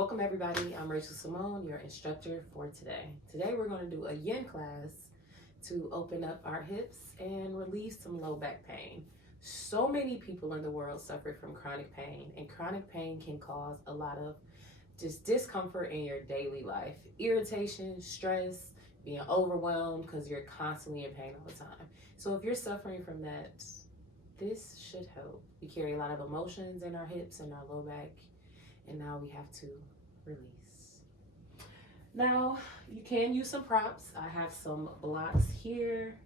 Welcome everybody, I'm Rachel Simone, your instructor for today. Today we're going to do a yin class to open up our hips and relieve some low back pain. So many people in the world suffer from chronic pain, and chronic pain can cause a lot of just discomfort in your daily life. Irritation, stress, being overwhelmed because you're constantly in pain all the time. So if you're suffering from that, this should help. We carry a lot of emotions in our hips and our low back, and now we have to release. Now, you can use some props. I have some blocks here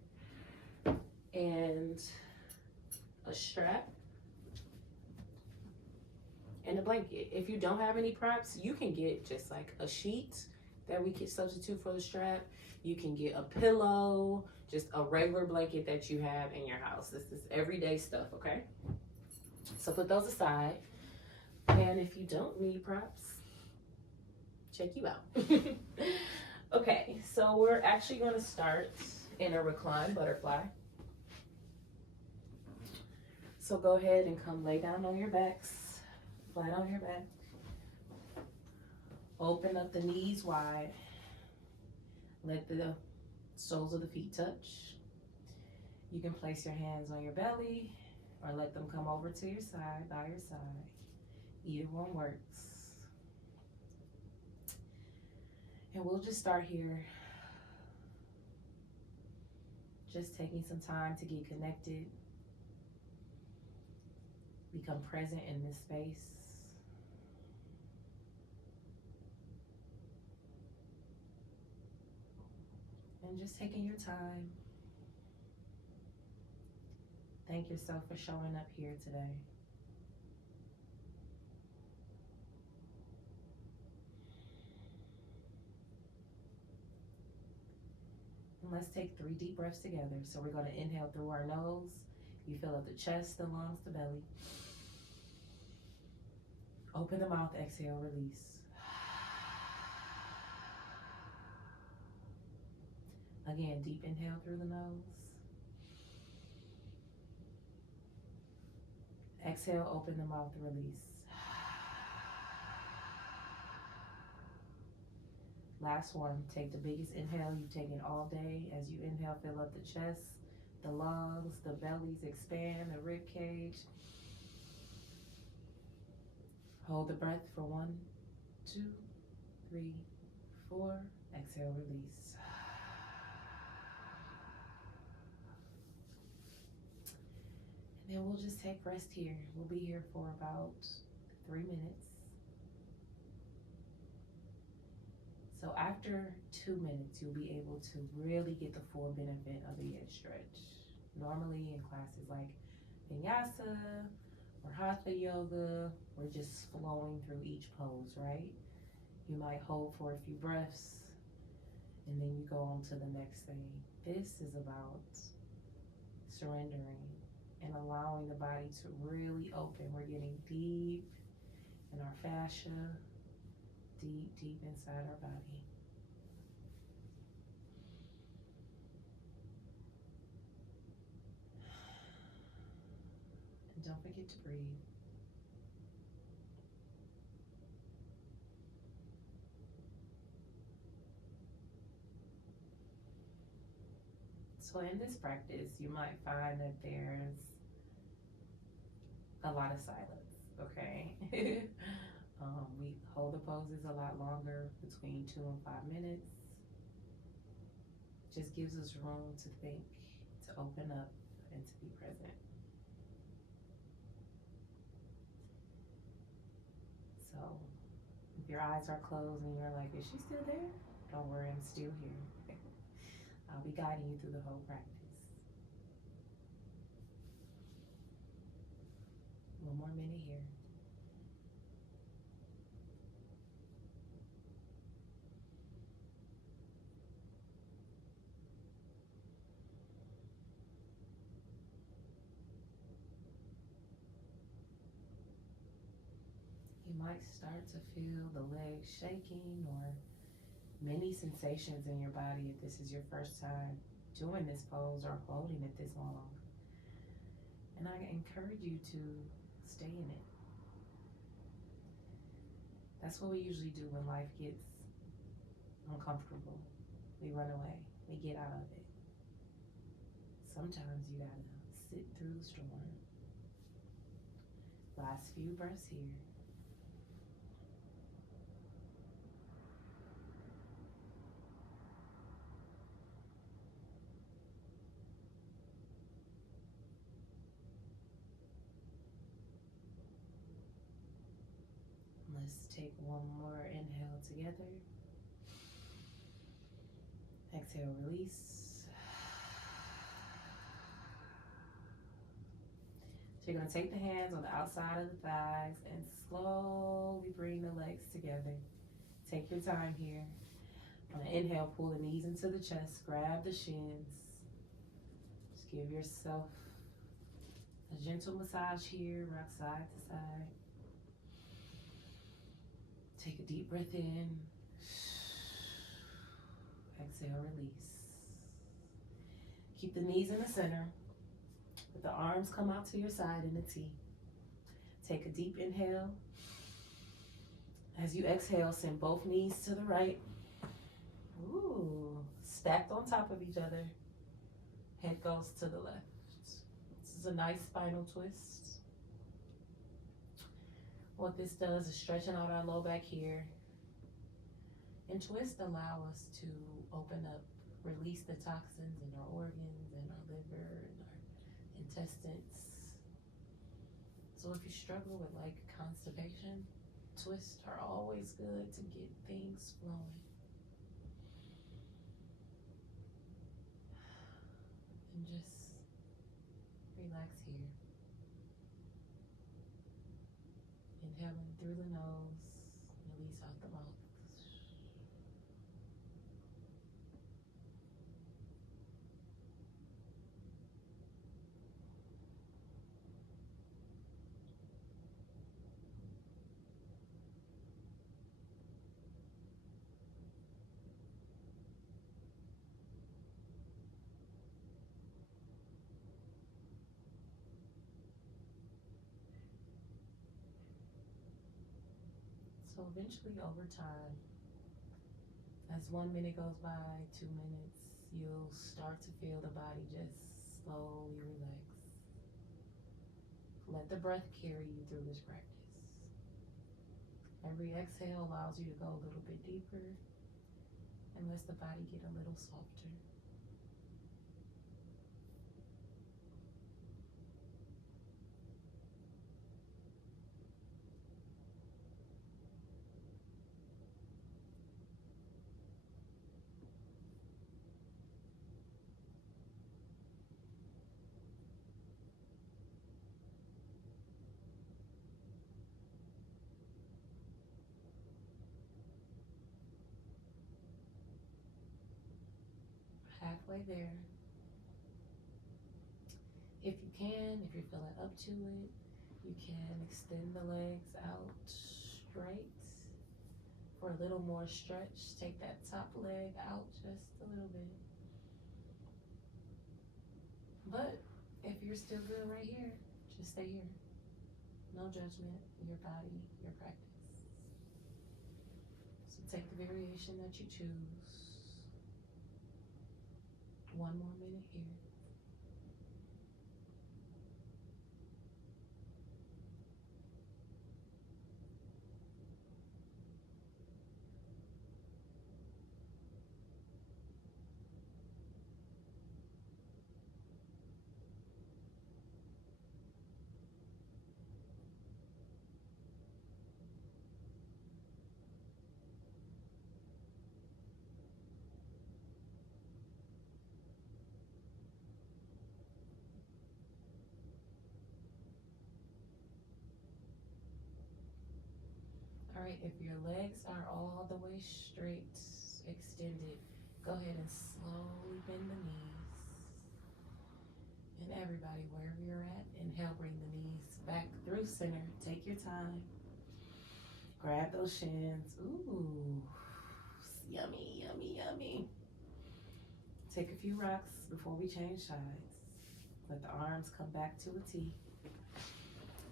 and a strap and a blanket. If you don't have any props, you can get just like a sheet that we can substitute for the strap. You can get a pillow, just a regular blanket that you have in your house. This is everyday stuff, okay? So put those aside. And if you don't need props, check you out. Okay, so we're actually going to start in a recline butterfly. So go ahead and come lay down on your backs, flat on your back. Open up the knees wide. Let the soles of the feet touch. You can place your hands on your belly or let them come over to your side, by your side. Either one works. And we'll just start here. Just taking some time to get connected. Become present in this space. And just taking your time. Thank yourself for showing up here today. And let's take 3 deep breaths together. So we're going to inhale through our nose. You fill up the chest, the lungs, the belly. Open the mouth, exhale, release. Again, deep inhale through the nose. Exhale, open the mouth, release. Last one, take the biggest inhale you've taken all day. As you inhale, fill up the chest, the lungs, the bellies expand, the rib cage. Hold the breath for 1, 2, 3, 4. Exhale, release. And then we'll just take rest here. We'll be here for about 3 minutes. So after 2 minutes, you'll be able to really get the full benefit of the yin stretch. Normally in classes like vinyasa or hatha yoga, we're just flowing through each pose, right? You might hold for a few breaths and then you go on to the next thing. This is about surrendering and allowing the body to really open. We're getting deep in our fascia, deep inside our body. And don't forget to breathe. So in this practice, you might find that there's a lot of silence, okay? We hold the poses a lot longer, between 2 and 5 minutes. Just gives us room to think, to open up, and to be present. So if your eyes are closed and you're like, is she still there? Don't worry, I'm still here. I'll be guiding you through the whole practice. 1 more minute here. You might start to feel the legs shaking or many sensations in your body if this is your first time doing this pose or holding it this long. And I encourage you to stay in it. That's what we usually do when life gets uncomfortable. We run away. We get out of it. Sometimes you gotta sit through the storm. Last few breaths here. Let's take one more inhale together. Exhale, release. So you're going to take the hands on the outside of the thighs and slowly bring the legs together. Take your time here. On an inhale, pull the knees into the chest, grab the shins. Just give yourself a gentle massage here, rock side to side. Take a deep breath in. Exhale, release. Keep the knees in the center. Let the arms come out to your side in a T. Take a deep inhale. As you exhale, send both knees to the right. Ooh, stacked on top of each other. Head goes to the left. This is a nice spinal twist. What this does is stretching out our low back here. And twist allow us to open up, release the toxins in our organs and our liver and our intestines. So if you struggle with like constipation, twists are always good to get things flowing. And just relax here. Inhaling through the nose, release out the mouth. So eventually over time, as 1 minute goes by, 2 minutes, you'll start to feel the body just slowly relax. Let the breath carry you through this practice. Every exhale allows you to go a little bit deeper and lets the body get a little softer. Halfway there. If you can, if you're feeling up to it, you can extend the legs out straight for a little more stretch. Take that top leg out just a little bit. But if you're still good right here, just stay here. No judgment, your body, your practice. So take the variation that you choose. 1 more minute here. All right, if your legs are all the way straight, extended, go ahead and slowly bend the knees. And everybody, wherever you're at, inhale, bring the knees back through center. Take your time. Grab those shins. Ooh, yummy, yummy, yummy. Take a few rocks before we change sides. Let the arms come back to a T.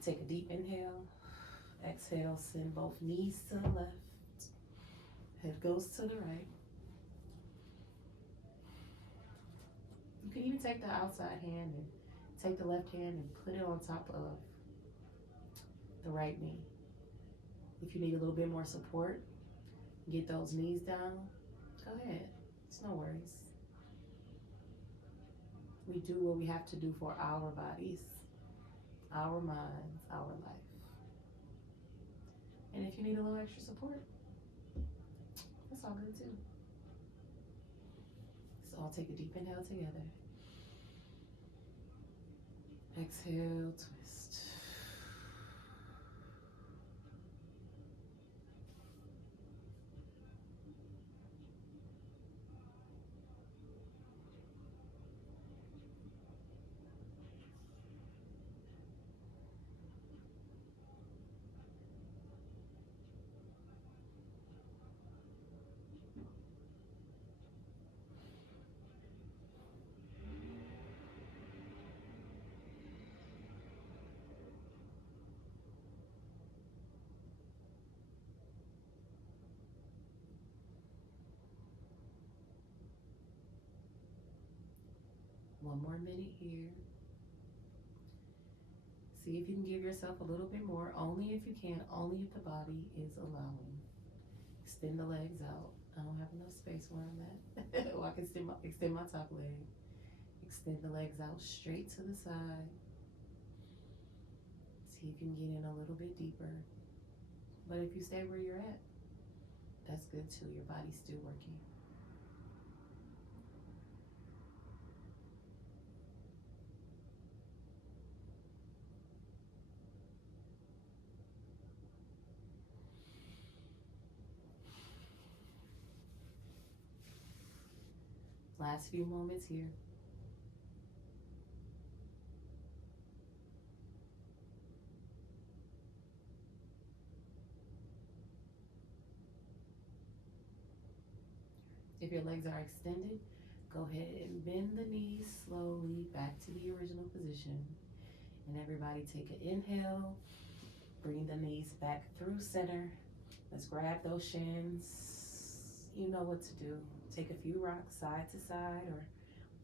Take a deep inhale. Exhale, send both knees to the left. Head goes to the right. You can even take the outside hand and take the left hand and put it on top of the right knee. If you need a little bit more support, get those knees down, go ahead. It's no worries. We do what we have to do for our bodies, our minds, our life. And if you need a little extra support, that's all good too. So I'll take a deep inhale together. Exhale, twist. One more minute here. See if you can give yourself a little bit more, only if you can, only if the body is allowing. Extend the legs out. I don't have enough space where I'm at. Well, I can extend my top leg. Extend the legs out straight to the side. See if you can get in a little bit deeper. But if you stay where you're at, that's good too. Your body's still working. Last few moments here. If your legs are extended, go ahead and bend the knees slowly back to the original position. And everybody take an inhale. Bring the knees back through center. Let's grab those shins. You know what to do. Take a few rocks side to side or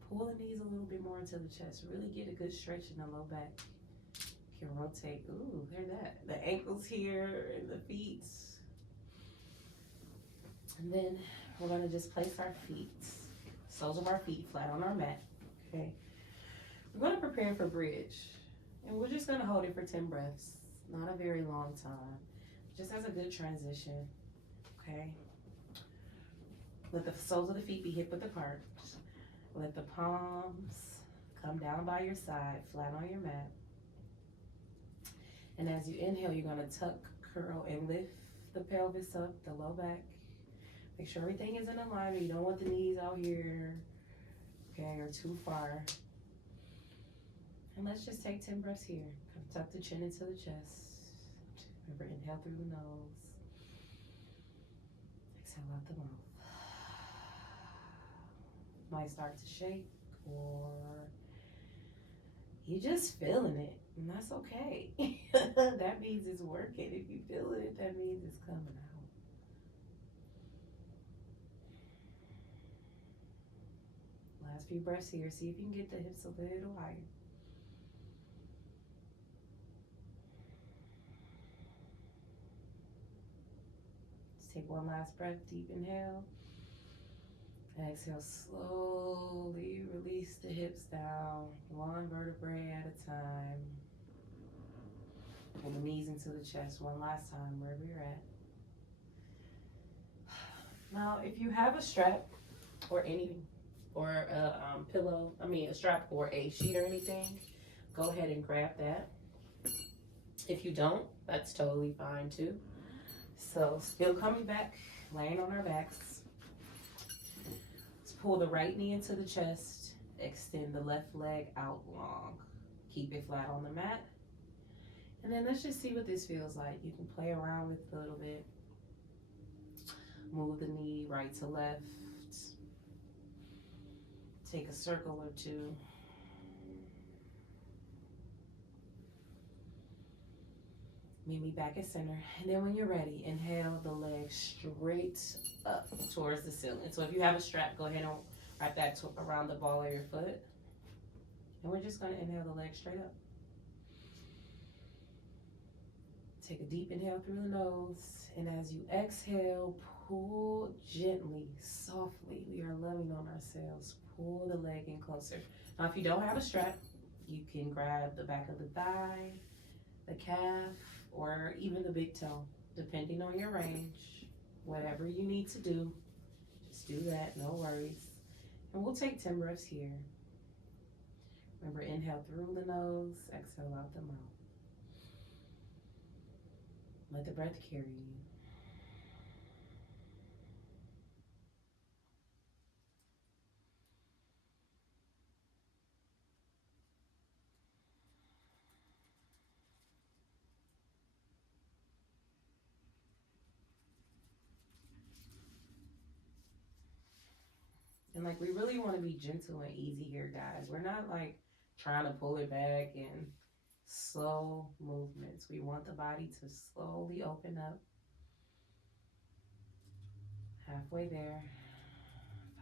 pull the knees a little bit more into the chest. Really get a good stretch in the low back. You can rotate. Ooh, hear that. The ankles here and the feet. And then we're going to just place our feet, soles of our feet flat on our mat. Okay. We're going to prepare for bridge. And we're just going to hold it for 10 breaths. Not a very long time. Just as a good transition. Okay. Let the soles of the feet be hip width apart. Let the palms come down by your side, flat on your mat. And as you inhale, you're going to tuck, curl, and lift the pelvis up, the low back. Make sure everything is in alignment. You don't want the knees out here, okay, or too far. And let's just take 10 breaths here. Tuck the chin into the chest. Remember, inhale through the nose. Exhale out the mouth. Might start to shake, or you're just feeling it, and that's okay. That means it's working. If you feel it, that means it's coming out. Last few breaths here. See if you can get the hips a little higher. Just take one last breath. Deep inhale. Exhale, slowly release the hips down, one vertebrae at a time. Pull the knees into the chest one last time, wherever you're at. Now, if you have a strap or a pillow, a strap or a sheet or anything, go ahead and grab that. If you don't, that's totally fine too. So, still coming back, laying on our backs. Pull the right knee into the chest, extend the left leg out long. Keep it flat on the mat. And then let's just see what this feels like. You can play around with it a little bit. Move the knee right to left. Take a circle or two. Meet me back at center. And then when you're ready, inhale the leg straight up towards the ceiling. So if you have a strap, go ahead and wrap that around the ball of your foot. And we're just going to inhale the leg straight up. Take a deep inhale through the nose. And as you exhale, pull gently, softly. We are loving on ourselves. Pull the leg in closer. Now, if you don't have a strap, you can grab the back of the thigh, the calf, or even the big toe, depending on your range. Whatever you need to do, just do that, no worries. And we'll take 10 breaths here. Remember, inhale through the nose, exhale out the mouth. Let the breath carry you. And like, we really want to be gentle and easy here, guys. We're not like trying to pull it back in slow movements. We want the body to slowly open up. Halfway there.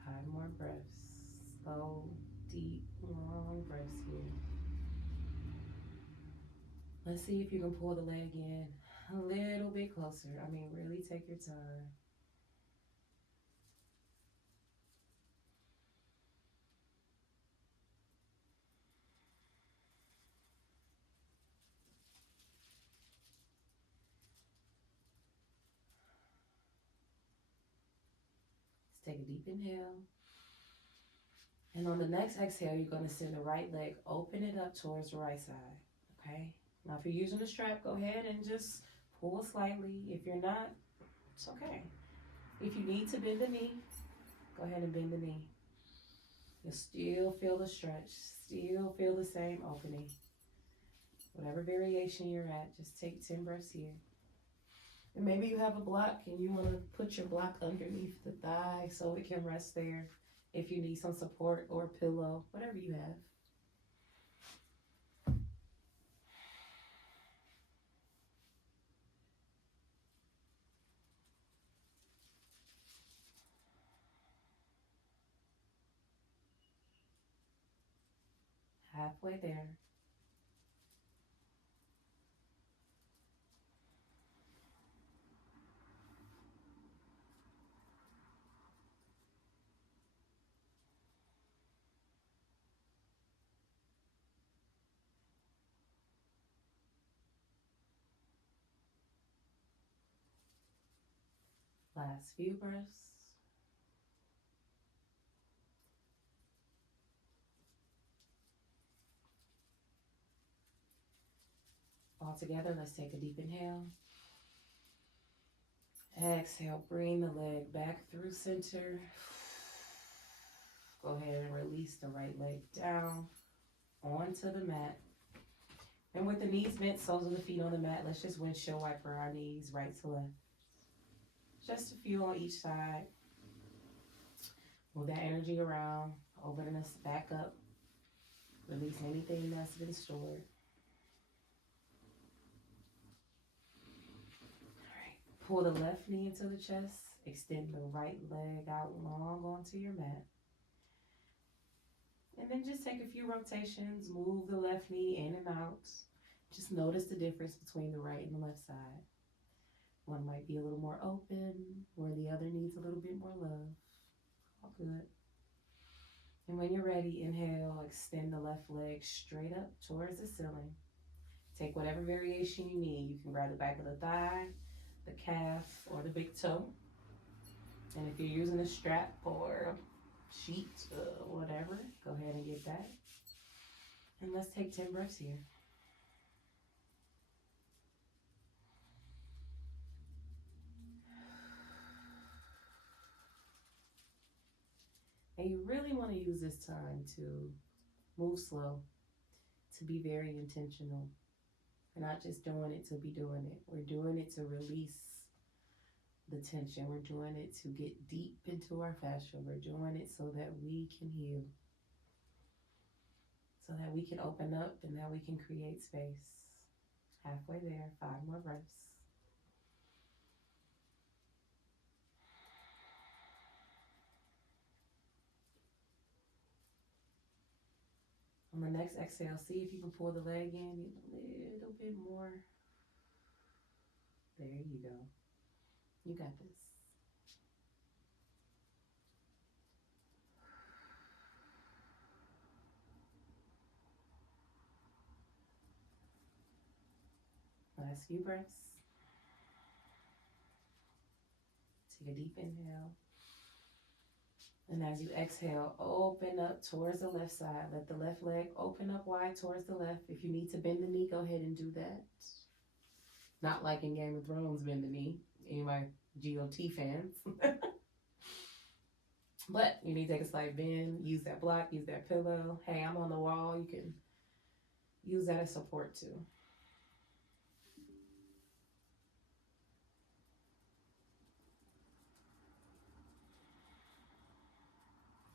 5 more breaths. Slow, deep, long breaths here. Let's see if you can pull the leg in a little bit closer. I mean, really take your time. Let's take a deep inhale. And on the next exhale, you're going to send the right leg, open it up towards the right side. Okay? Now, if you're using a strap, go ahead and just pull slightly. If you're not, it's okay. If you need to bend the knee, go ahead and bend the knee. You'll still feel the stretch, still feel the same opening. Whatever variation you're at, just take 10 breaths here. And maybe you have a block and you want to put your block underneath the thigh so it can rest there. If you need some support or a pillow, whatever you have. Halfway there. Last few breaths. All together, let's take a deep inhale. Exhale, bring the leg back through center. Go ahead and release the right leg down onto the mat. And with the knees bent, soles of the feet on the mat, let's just windshield wiper our knees right to left. Just a few on each side. Move that energy around, open us back up. Release anything that's been stored. Pull the left knee into the chest. Extend the right leg out long onto your mat. And then just take a few rotations. Move the left knee in and out. Just notice the difference between the right and the left side. One might be a little more open, where the other needs a little bit more love. All good. And when you're ready, inhale, extend the left leg straight up towards the ceiling. Take whatever variation you need. You can grab the back of the thigh, the calf, or the big toe. And if you're using a strap or a sheet, whatever, go ahead and get that. And let's take 10 breaths here. And you really want to use this time to move slow, to be very intentional. We're not just doing it to be doing it. We're doing it to release the tension. We're doing it to get deep into our fascia. We're doing it so that we can heal, so that we can open up and that we can create space. Halfway there, 5 more breaths. On the next exhale, see if you can pull the leg in a little bit more. There you go. You got this. Last few breaths. Take a deep inhale. And as you exhale, open up towards the left side. Let the left leg open up wide towards the left. If you need to bend the knee, go ahead and do that. Not like in Game of Thrones, bend the knee. Any of my GOT fans. But you need to take a slight bend. Use that block, use that pillow. Hey, I'm on the wall. You can use that as support too.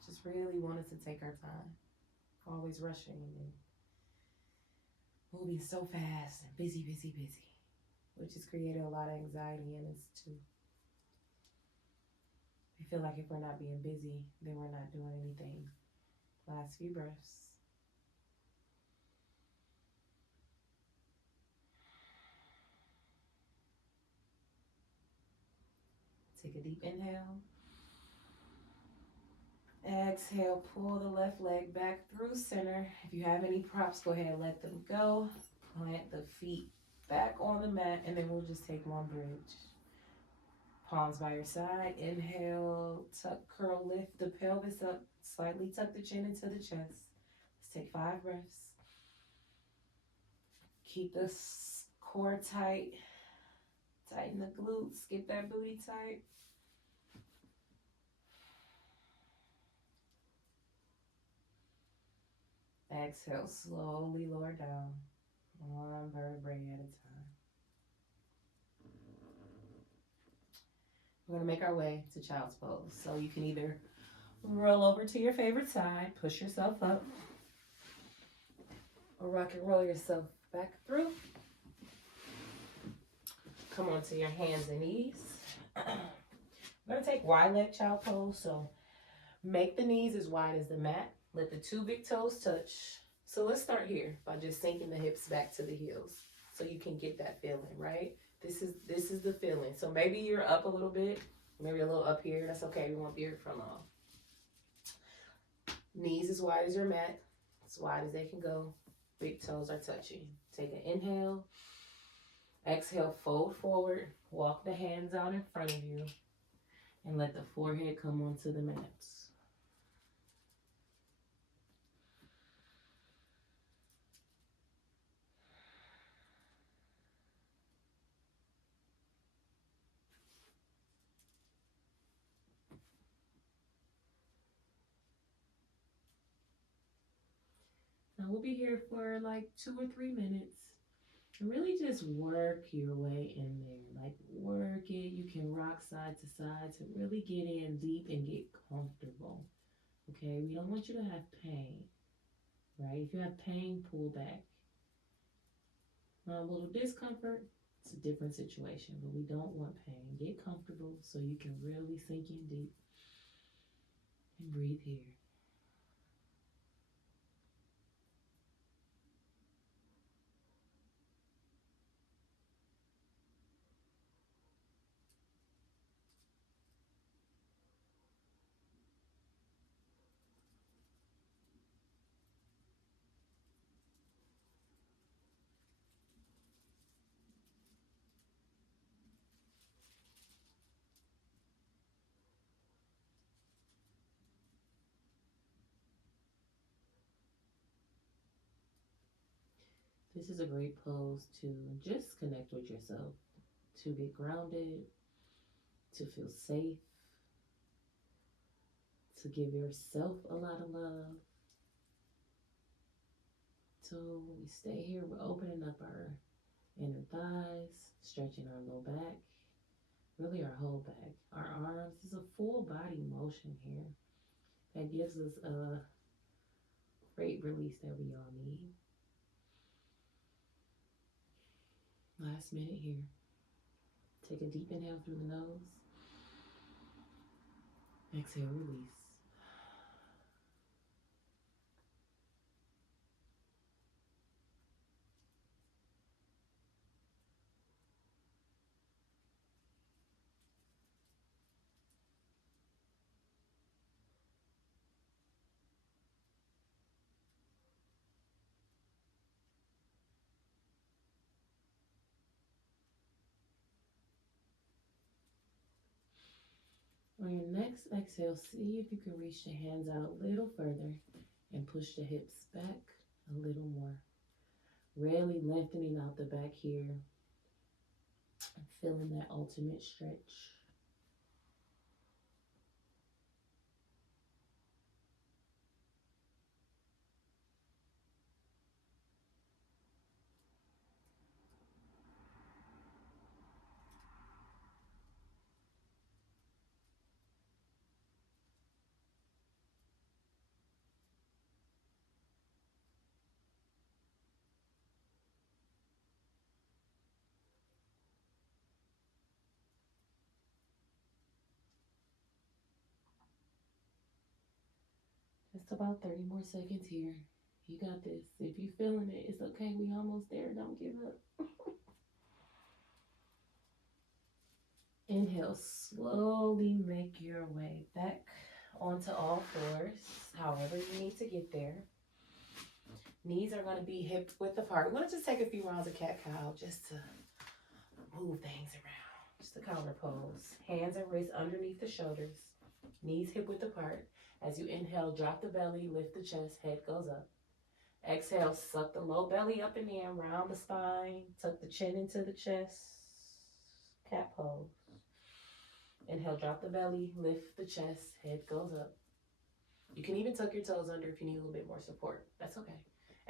Just really wanted to take our time. Always rushing and moving so fast and busy, which has created a lot of anxiety in us too. We feel like if we're not being busy, then we're not doing anything. Last few breaths. Take a deep inhale. Exhale, pull the left leg back through center. If you have any props, go ahead and let them go. Plant the feet back on the mat, and then we'll just take one bridge. Palms by your side. Inhale, tuck, curl, lift the pelvis up. Slightly tuck the chin into the chest. Let's take 5 breaths. Keep the core tight. Tighten the glutes. Get that booty tight. Exhale, slowly lower down. One vertebrae at a time. We're going to make our way to child's pose. So you can either roll over to your favorite side, push yourself up, or rock and roll yourself back through. Come onto your hands and knees. We're going to take wide leg child pose. So make the knees as wide as the mat. Let the 2 big toes touch. So let's start here by just sinking the hips back to the heels so you can get that feeling, right? This is the feeling. So maybe you're up a little bit, maybe a little up here. That's okay. We won't veer from off. Knees as wide as your mat, as wide as they can go. Big toes are touching. Take an inhale. Exhale, fold forward. Walk the hands out in front of you. And let the forehead come onto the mats. Now we'll be here for like 2 or 3 minutes. And really just work your way in there. Like work it. You can rock side to side to really get in deep and get comfortable. Okay, we don't want you to have pain. Right? If you have pain, pull back. Now a little discomfort, it's a different situation, but we don't want pain. Get comfortable so you can really sink in deep and breathe here. This is a great pose to just connect with yourself, to get grounded, to feel safe, to give yourself a lot of love. So we stay here, we're opening up our inner thighs, stretching our low back, really our whole back. Our arms is a full body motion here that gives us a great release that we all need. Last minute here. Take a deep inhale through the nose. Exhale, release. On your next exhale, see if you can reach the hands out a little further and push the hips back a little more. Really lengthening out the back here and feeling that ultimate stretch. Just about 30 more seconds here. You got this. If you're feeling it, it's okay. We almost there. Don't give up. Inhale, slowly make your way back onto all fours, however you need to get there. Knees are going to be hip width apart. We're going to just take a few rounds of cat-cow just to move things around. Just a counter pose. Hands and wrists underneath the shoulders. Knees hip width apart. As you inhale, drop the belly, lift the chest, head goes up. Exhale, suck the low belly up and in, round the spine, tuck the chin into the chest. Cat pose. Inhale, drop the belly, lift the chest, head goes up. You can even tuck your toes under if you need a little bit more support. That's okay.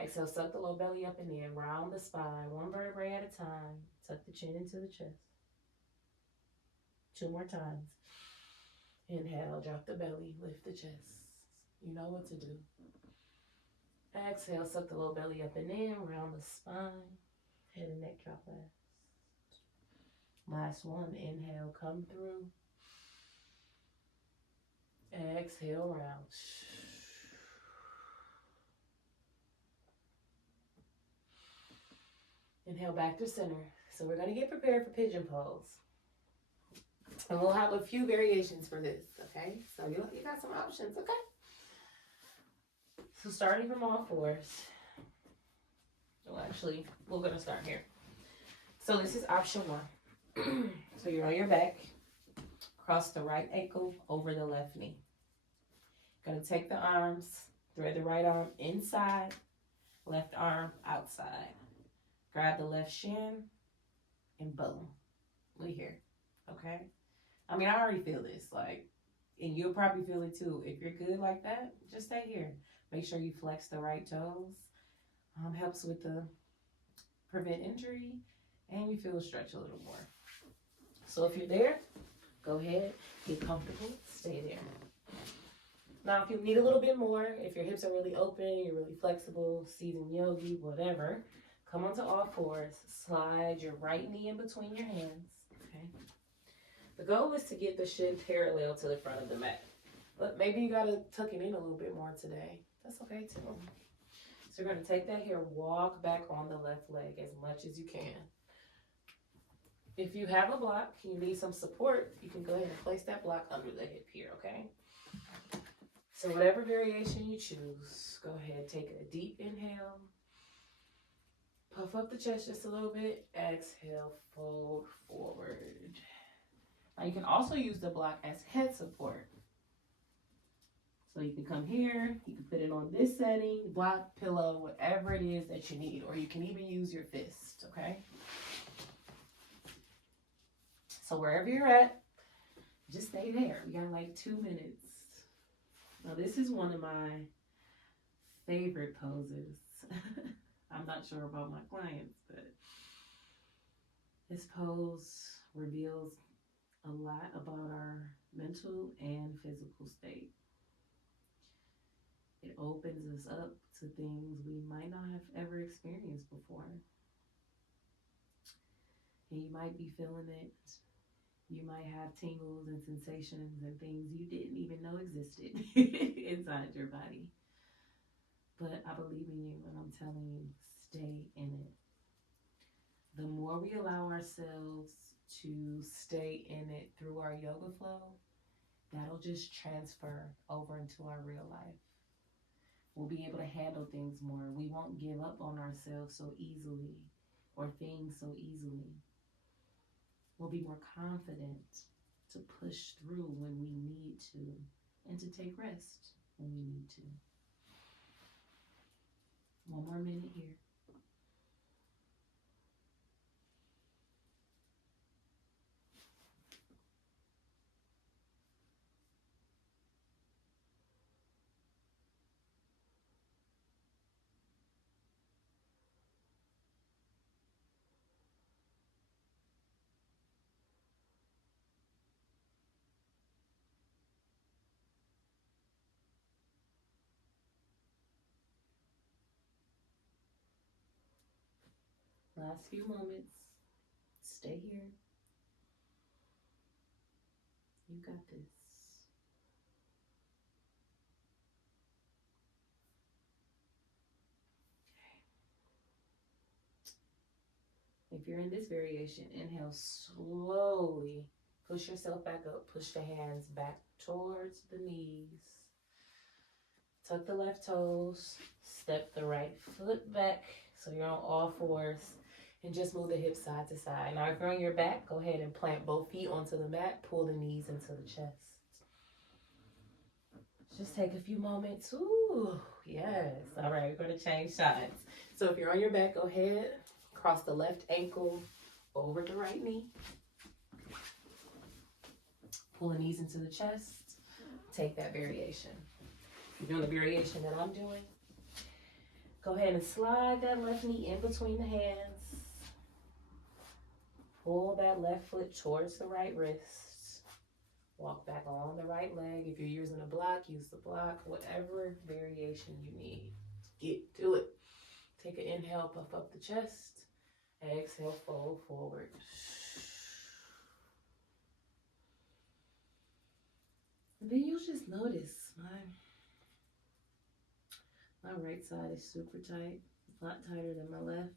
Exhale, suck the low belly up and in, round the spine, one vertebrae at a time. Tuck the chin into the chest. 2 more times. Inhale, drop the belly, lift the chest. You know what to do. Exhale, suck the low belly up and in, round the spine. Head and neck drop last. Last one. Inhale, come through. Exhale, round. Inhale back to center. So we're going to get prepared for pigeon pose. And we'll have a few variations for this, okay? So you got some options, okay? So starting from all fours. Well, actually, we're going to start here. So this is option 1. So you're on your back. Cross the right ankle over the left knee. Going to take the arms, thread the right arm inside, left arm outside. Grab the left shin, and boom. We here, okay? I mean, I already feel this, like, and you'll probably feel it too. If you're good like that, just stay here. Make sure you flex the right toes. Helps with the prevent injury, and you feel a stretch a little more. So if you're there, go ahead, get comfortable, stay there. Now, if you need a little bit more, if your hips are really open, you're really flexible, seasoned yogi, whatever, come onto all fours, slide your right knee in between your hands, okay? The goal is to get the shin parallel to the front of the mat. But maybe you gotta tuck it in a little bit more today. That's okay too. So you're gonna take that here, walk back on the left leg as much as you can. If you have a block, you need some support, you can go ahead and place that block under the hip here, okay? So whatever variation you choose, go ahead, take a deep inhale. Puff up the chest just a little bit. Exhale, fold forward. Now you can also use the block as head support. So you can come here, you can put it on this setting, block, pillow, whatever it is that you need. Or you can even use your fist, okay? So wherever you're at, just stay there. We got like 2 minutes. Now this is one of my favorite poses. I'm not sure about my clients, but this pose reveals a lot about our mental and physical state. It opens us up to things we might not have ever experienced before. And you might be feeling it. You might have tingles and sensations and things you didn't even know existed inside your body. But I believe in you and I'm telling you, stay in it. The more we allow ourselves to stay in it through our yoga flow, that'll just transfer over into our real life. We'll be able to handle things more. We won't give up on ourselves so easily or things so easily. We'll be more confident to push through when we need to and to take rest when we need to. One more minute here. Last few moments. Stay here. You got this. If you're in this variation, inhale slowly. Push yourself back up. Push the hands back towards the knees. Tuck the left toes. Step the right foot back so you're on all fours. And just move the hips side to side. Now, if you're on your back, go ahead and plant both feet onto the mat. Pull the knees into the chest. Just take a few moments. Ooh, yes. All right, we're going to change sides. So if you're on your back, go ahead. Cross the left ankle over the right knee. Pull the knees into the chest. Take that variation. You're doing the variation that I'm doing. Go ahead and slide that left knee in between the hands. Pull that left foot towards the right wrist. Walk back on the right leg. If you're using a block, use the block. Whatever variation you need. Get to it. Take an inhale, puff up the chest. Exhale, fold forward. And then you'll just notice my right side is super tight, a lot tighter than my left.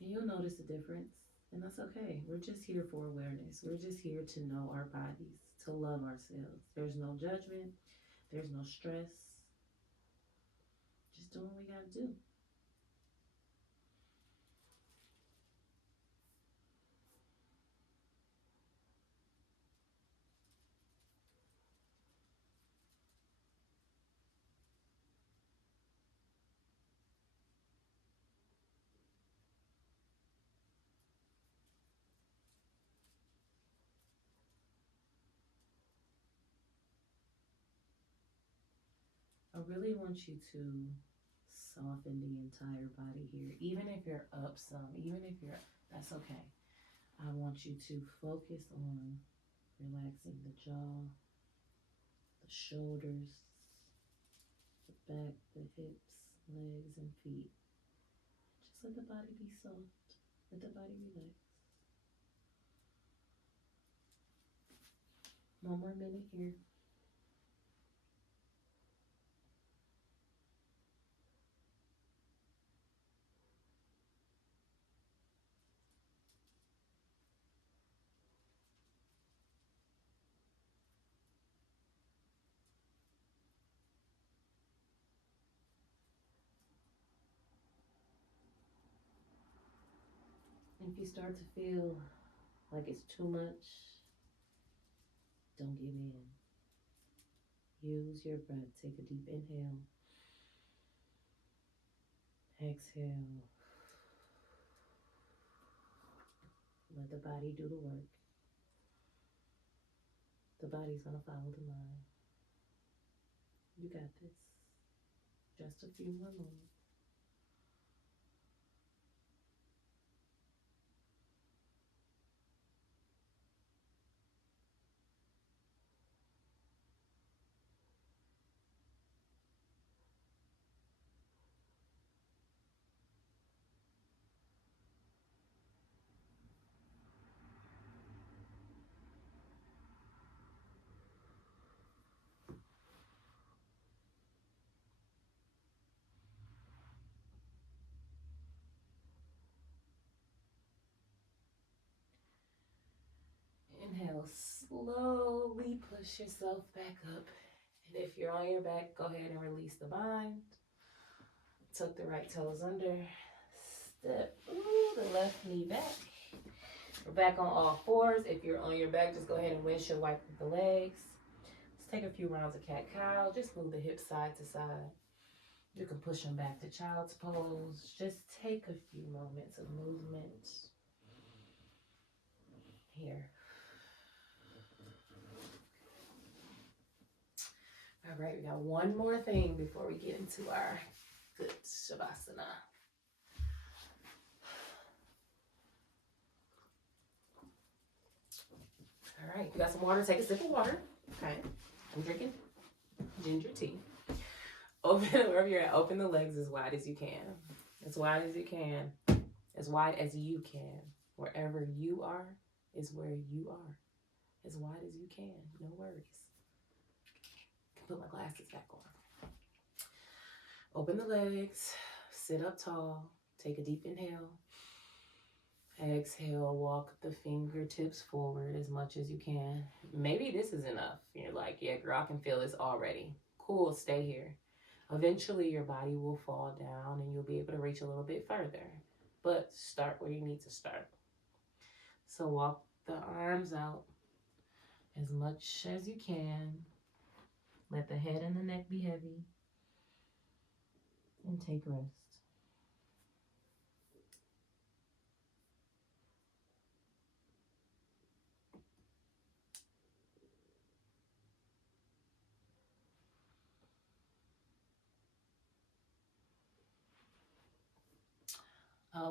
And you'll notice the difference. And that's okay. We're just here for awareness. We're just here to know our bodies, to love ourselves. There's no judgment. There's no stress. Just doing what we gotta do. I really want you to soften the entire body here. Even if you're up some, that's okay. I want you to focus on relaxing the jaw, the shoulders, the back, the hips, legs, and feet. Just let the body be soft. Let the body relax. One more minute here. If you start to feel like it's too much, don't give in. Use your breath. Take a deep inhale. Exhale. Let the body do the work. The body's going to follow the mind. You got this. Just a few more moments. inhale, slowly push yourself back up. And if you're on your back, go ahead and release the bind. Tuck the right toes under. Step the left knee back. We're back on all fours. If you're on your back, just go ahead and windshield wipe the legs. Let's take a few rounds of cat-cow. Just move the hips side to side. You can push them back to child's pose. Just take a few moments of movement here. All right, we got one more thing before we get into our good Shavasana. All right, you got some water, take a sip of water. Okay, I'm drinking ginger tea. Open, wherever you're at, open the legs as wide as you can. As wide as you can. As wide as you can. Wherever you are is where you are. As wide as you can, no worries. I can put my glasses back on. Open the legs, sit up tall, take a deep inhale. Exhale, walk the fingertips forward as much as you can. Maybe this is enough. You're like, yeah, girl, I can feel this already. Cool, stay here. Eventually, your body will fall down and you'll be able to reach a little bit further. But start where you need to start. So walk the arms out as much as you can. Let the head and the neck be heavy. And take rest.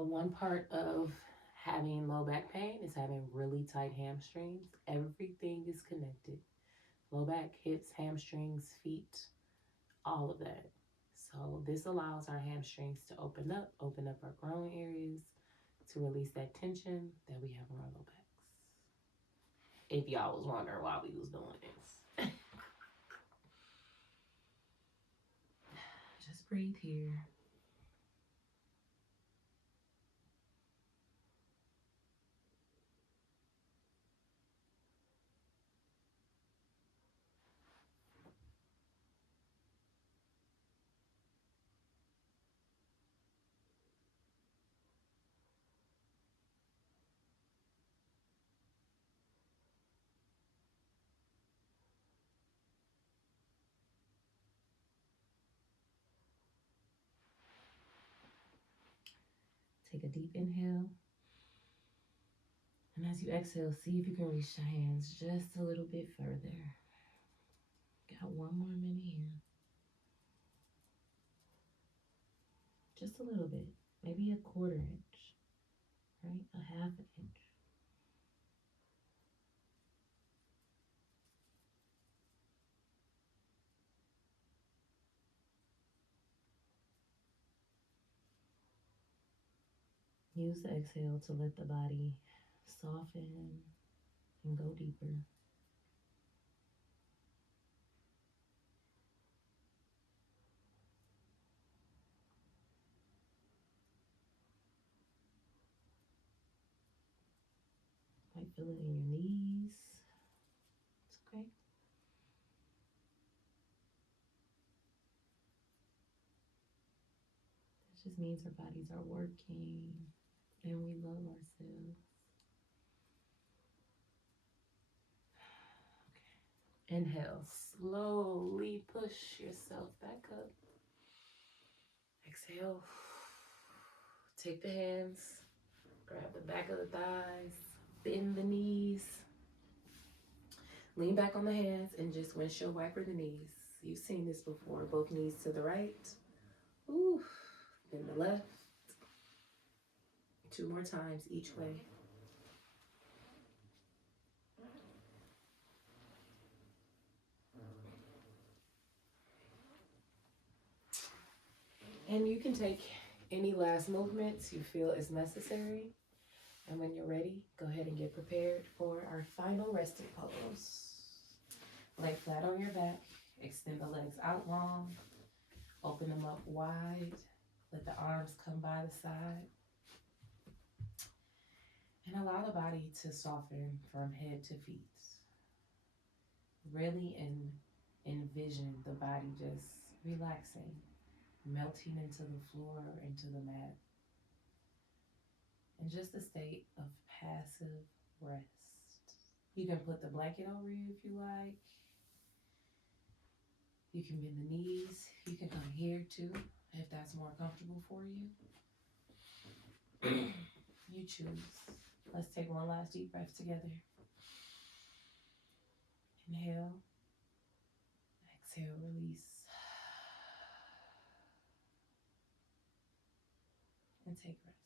One part of having low back pain is having really tight hamstrings. Everything is connected. Low back, hips, hamstrings, feet, all of that. So this allows our hamstrings to open up our growing areas, to release that tension that we have on our low backs. If y'all was wondering why we was doing this. Just breathe here. Take a deep inhale. And as you exhale, see if you can reach your hands just a little bit further. Got one more minute here. Just a little bit, maybe a quarter inch, right? A half an inch. Use the exhale to let the body soften and go deeper. Might feel it in your knees. It's okay. That just means our bodies are working and we love ourselves. Okay. Inhale, slowly push yourself back up. Exhale. Take the hands, grab the back of the thighs, bend the knees. Lean back on the hands and just windshield wiper the knees. You've seen this before. Both knees to the right. Ooh. Then the left. 2 more times each way. And you can take any last movements you feel is necessary. And when you're ready, go ahead and get prepared for our final resting pose. Lay flat on your back. Extend the legs out long. Open them up wide. Let the arms come by the side. And allow the body to soften from head to feet. Really envision the body just relaxing, melting into the floor, into the mat, in just a state of passive rest. You can put the blanket over you if you like. You can bend the knees. You can come here too, if that's more comfortable for you. You choose. Let's take one last deep breath together. Inhale. Exhale, release. And take rest.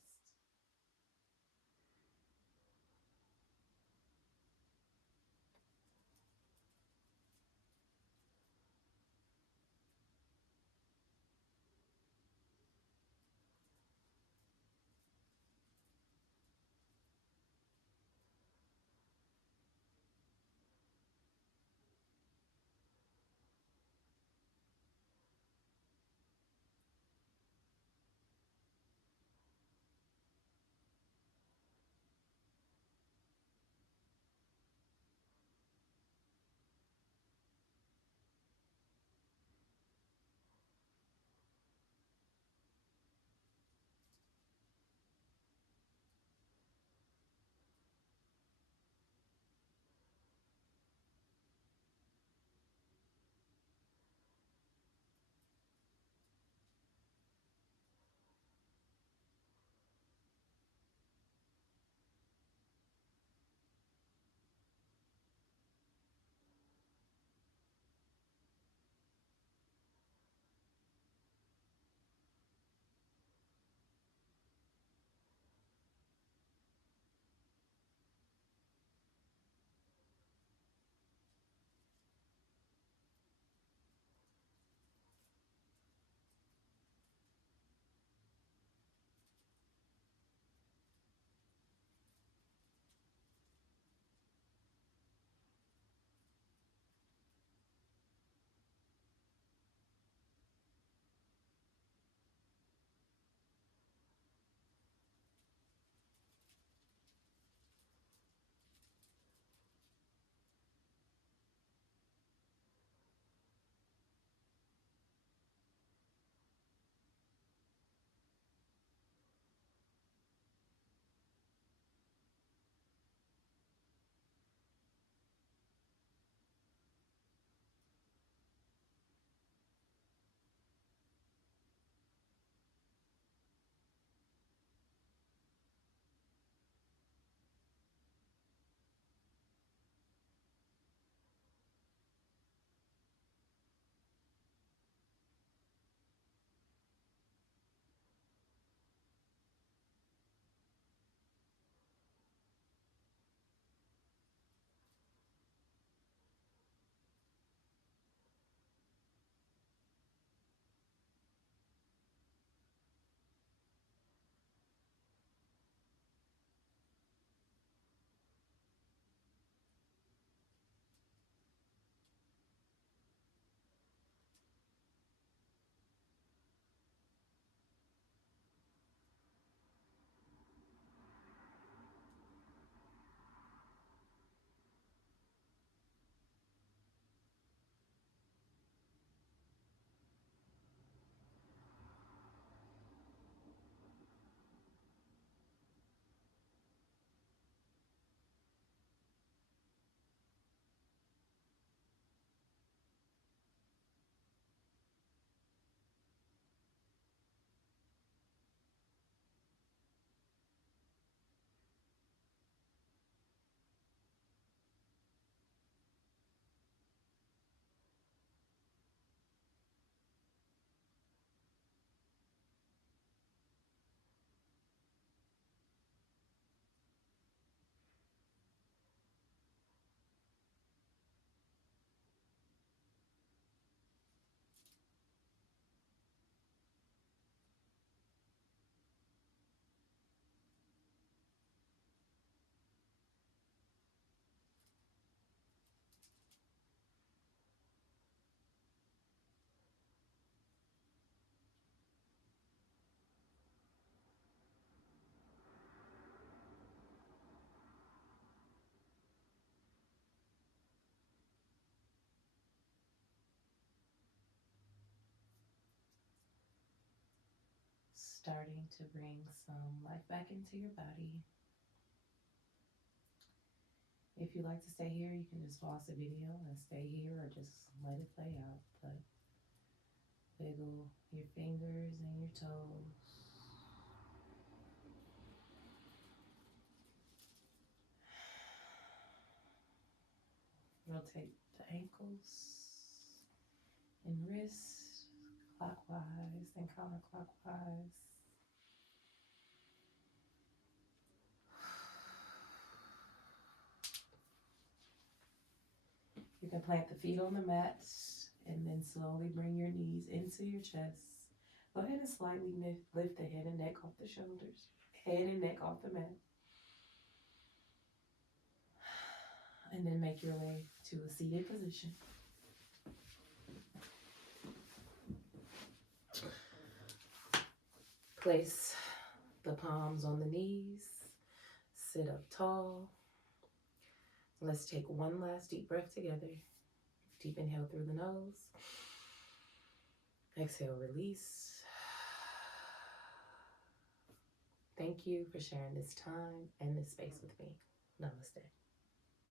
starting to bring some life back into your body. If you like to stay here, you can just pause the video and stay here or just let it play out. But wiggle your fingers and your toes. Rotate the ankles and wrists clockwise and counterclockwise. You can plant the feet on the mat and then slowly bring your knees into your chest. Go ahead and slightly lift the head and neck off the shoulders. Head and neck off the mat. And then make your way to a seated position. Place the palms on the knees. Sit up tall. Let's take one last deep breath together. Deep inhale through the nose. Exhale, release. Thank you for sharing this time and this space with me. Namaste.